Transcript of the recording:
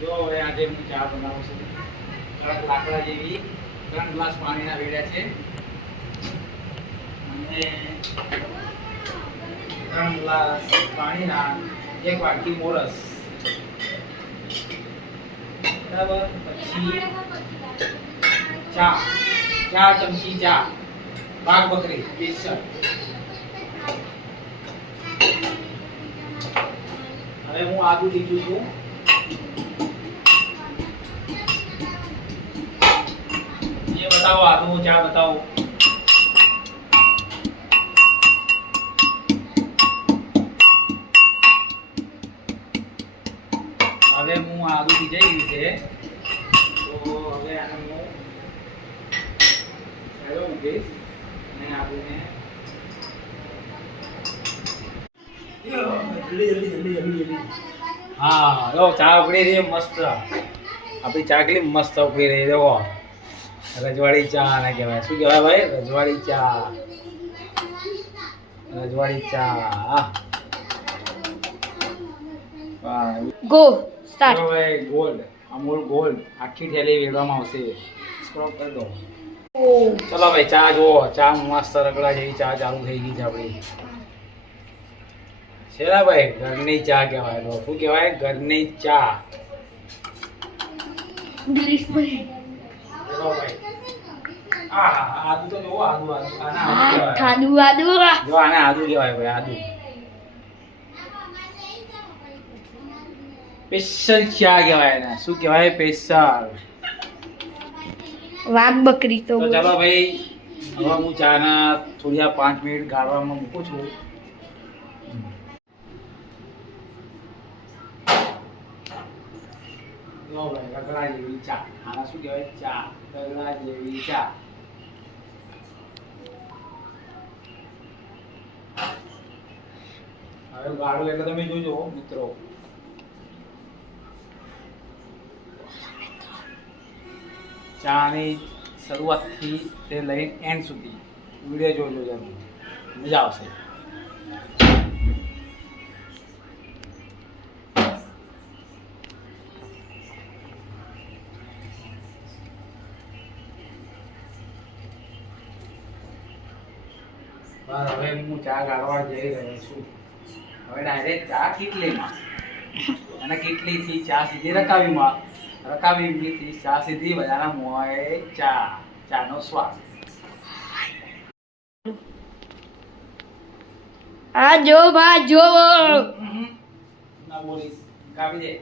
જો હવે આજે હું ચા બનાવું છું. કડક લાકડા જેવી 3 ગ્લાસ પાણીના વેડ્યા છે અને 3 ગ્લાસ પાણીના 1 વાટકી મોરસ. બરાબર. પછી ચા 4 ચમચી ચા વાઘ બકરી સ્પેશિયલ. હવે હું આદુ લીધું છું. ये बताओ आदू क्या बताओ. હવે હું આદુ ભીજાઈ ગયું છે તો હવે આને હું સેલો મૂકીશ અને આદુને જલ્દી. હા જો ચા ઉકળી રહી મસ્ત. આપણી ચા કેટલી મસ્ત ઉકળી રહી જો. રજવાડી ચા ના કહેવાય. શું કહેવાય ભાઈ? રજવાડી ચા. રજવાડી ચા. Go start. ભાઈ ગોલ્ડ અમૂલ ગોલ્ડ આખી થેલી વેચવામાં આવશે. સ્ક્રોપ કરી દો. ચલો ભાઈ ચા જુઓ. ચા મસ્ત રગડા જેવી ચા ચાલુ થઈ ગઈ છે આપણી. શેરા ભાઈ ઘરની ચા કહેવાય. તો શું કહેવાય? ઘરની ચા. ઇંગ્લિશમાં ચલો ભાઈ. આદુ તો જોવો. આદુ આદુ આના આદુ આદુ જો આને આદુ કહેવાય ભાઈ. આદુ સ્પેશિયલ ચા કહેવાય એને. શું કહેવાય? સ્પેશિયલ. વાઘ બકરી તો તો ચલો ભાઈ હવે હું ચાના થોડી 5 મિનિટ ગાળવામાં મૂકું છું. જો ભાઈ રગડા જેવી ચા. આના શું કહેવાય? ચા. રગડા જેવી ચા. હવે ગાળો એટલે તમે જોજો મિત્રો. ચાની શરૂઆતથી તે લઈને એન્ડ સુધી વિડીયો જોજો જરૂર. મજા આવશે. બસ હવે હું ચા ગાળવા જઈ રહ્યો છું. હવે ડાયરેક્ટ ચા કીટલીમાં અને કીટલીથી ચા સીધી રકાબીમાં, રકાબીથી ચા સીધી બધાના મોંએ ચા. ચાનો સ્વાદ. આ જો ભા જો ના બોલીશ કાપી દે.